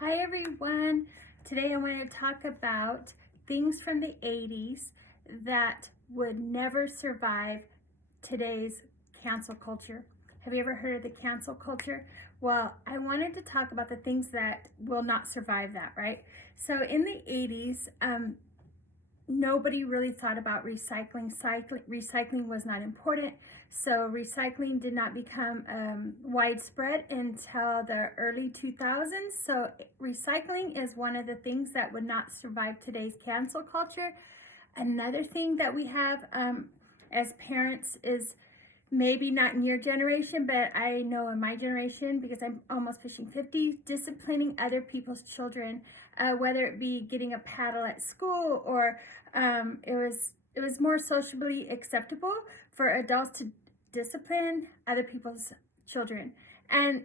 Hi everyone. Today I want to talk about things from the 80s that would never survive today's cancel culture. Have you ever heard of the cancel culture? Well, I wanted to talk about the things that will not survive that, right? So in the 80s, nobody really thought about recycling. Recycling was not important. So recycling did not become widespread until the early 2000s. So recycling is one of the things that would not survive today's cancel culture. Another thing that we have as parents is maybe not in your generation, but I know in my generation, because I'm almost pushing 50, disciplining other people's children, whether it be getting a paddle at school or it was more socially acceptable for adults to discipline other people's children. And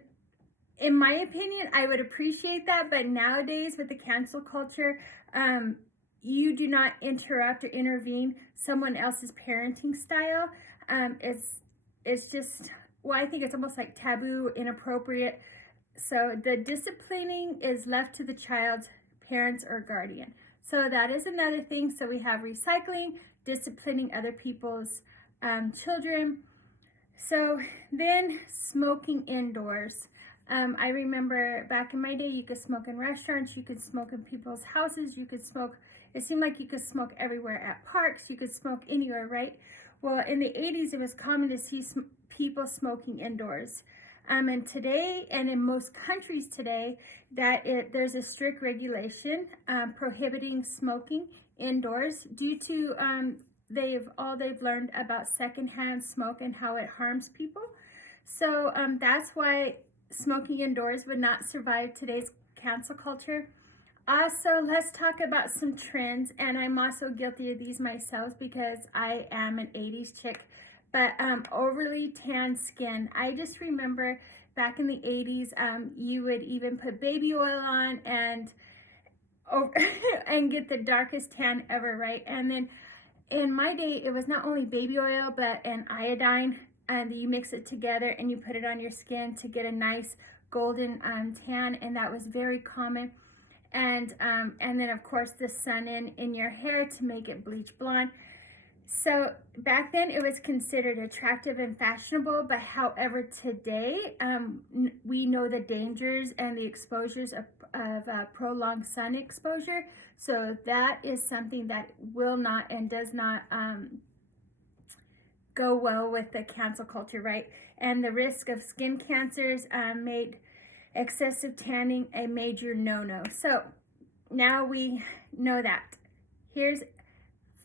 in my opinion, I would appreciate that, but nowadays with the cancel culture, you do not interrupt or intervene someone else's parenting style. It's just, well, I think it's almost like taboo, inappropriate. So the disciplining is left to the child's parents or guardian. So that is another thing. So we have recycling, disciplining other people's children. So then smoking indoors. I remember back in my day, you could smoke in restaurants, you could smoke in people's houses, you could smoke, it seemed like you could smoke everywhere at parks, you could smoke anywhere, right? Well, in the 80s, it was common to see people smoking indoors. And today, and in most countries today, there's a strict regulation prohibiting smoking indoors due to they've learned about secondhand smoke and how it harms people. So that's why smoking indoors would not survive today's cancel culture. Also, let's talk about some trends, and I'm also guilty of these myself because I am an 80s chick, but overly tan skin. I just remember back in the 80s, you would even put baby oil on and and get the darkest tan ever, right? And then in my day, it was not only baby oil, but an iodine, and you mix it together and you put it on your skin to get a nice golden tan, and that was very common. And then of course the sun in your hair to make it bleach blonde. So back then it was considered attractive and fashionable, but however today we know the dangers and the exposures of prolonged sun exposure. So that is something that will not and does not go well with the cancel culture, right? And the risk of skin cancers made excessive tanning a major no-no. So now we know that. Here's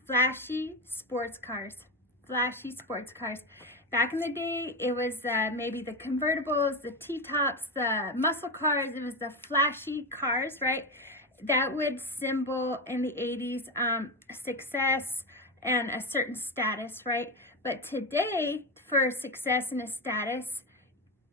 flashy sports cars. Flashy sports cars. Back in the day, it was maybe the convertibles, the T-tops, the muscle cars. It was the flashy cars, right? That would symbol in the 80s success and a certain status, right? But today, for success and a status,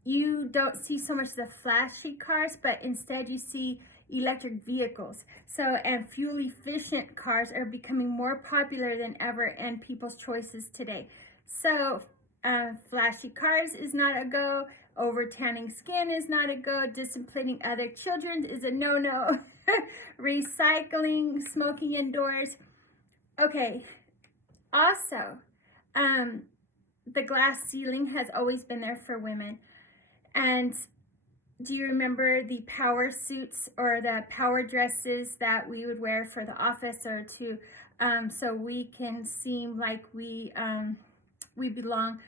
you don't see so much the flashy cars, but instead you see electric vehicles. So, and fuel efficient cars are becoming more popular than ever in people's choices today. So, flashy cars is not a go. Over tanning skin is not a go. Disciplining other children is a no-no. Recycling, smoking indoors. Okay. Also, the glass ceiling has always been there for women. And do you remember the power suits or the power dresses that we would wear for the office or to, so we can seem like we belong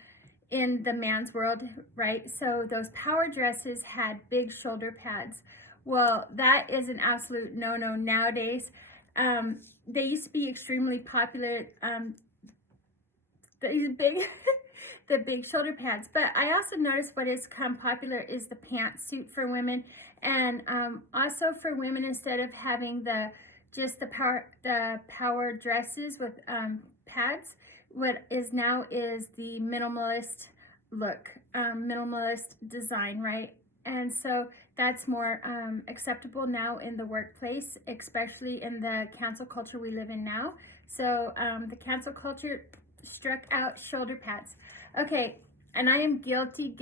in the man's world, right? So those power dresses had big shoulder pads. Well, that is an absolute no-no nowadays. They used to be extremely popular. These big the big shoulder pads, but I also noticed what has come popular is the pantsuit for women, and also for women, instead of having just the power dresses with pads, what is now is the minimalist look, minimalist design, right? And so that's more acceptable now in the workplace, especially in the cancel culture we live in now. So the cancel culture struck out shoulder pads. Okay, and I am guilty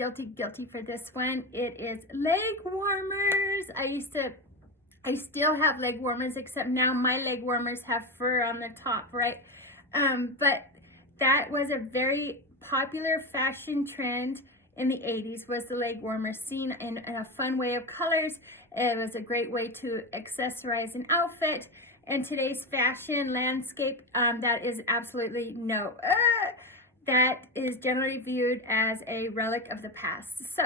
for this one. It is leg warmers. I used to I still have leg warmers, except now my leg warmers have fur on the top, right? But that was a very popular fashion trend in the 80s, was the leg warmer, seen in a fun way of colors. It was a great way to accessorize an outfit. In today's fashion landscape, that is absolutely no. That is generally viewed as a relic of the past. So,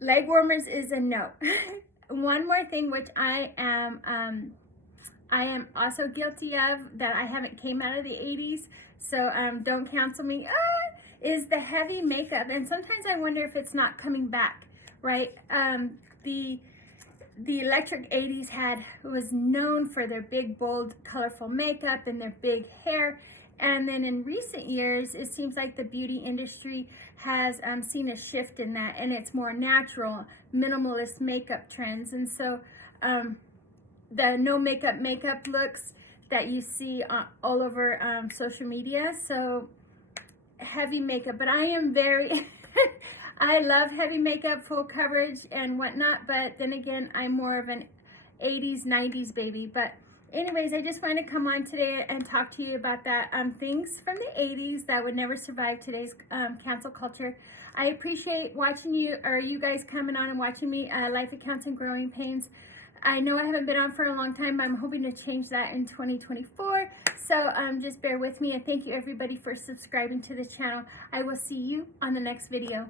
leg warmers is a no. One more thing, which I am also guilty of, that I haven't came out of the 80s, so don't cancel me, is the heavy makeup. And sometimes I wonder if it's not coming back, right? The electric 80s was known for their big, bold, colorful makeup and their big hair. And then in recent years, it seems like the beauty industry has seen a shift in that, and it's more natural, minimalist makeup trends. And so the no makeup looks that you see all over social media. So heavy makeup, but I am very, I love heavy makeup, full coverage and whatnot. But then again, I'm more of an 80s, 90s baby. But anyways, I just wanted to come on today and talk to you about that. Things from the 80s that would never survive today's cancel culture. I appreciate watching you, or you guys coming on and watching me, Life Accounts and Growing Pains. I know I haven't been on for a long time, but I'm hoping to change that in 2024. So just bear with me, and thank you everybody for subscribing to the channel. I will see you on the next video.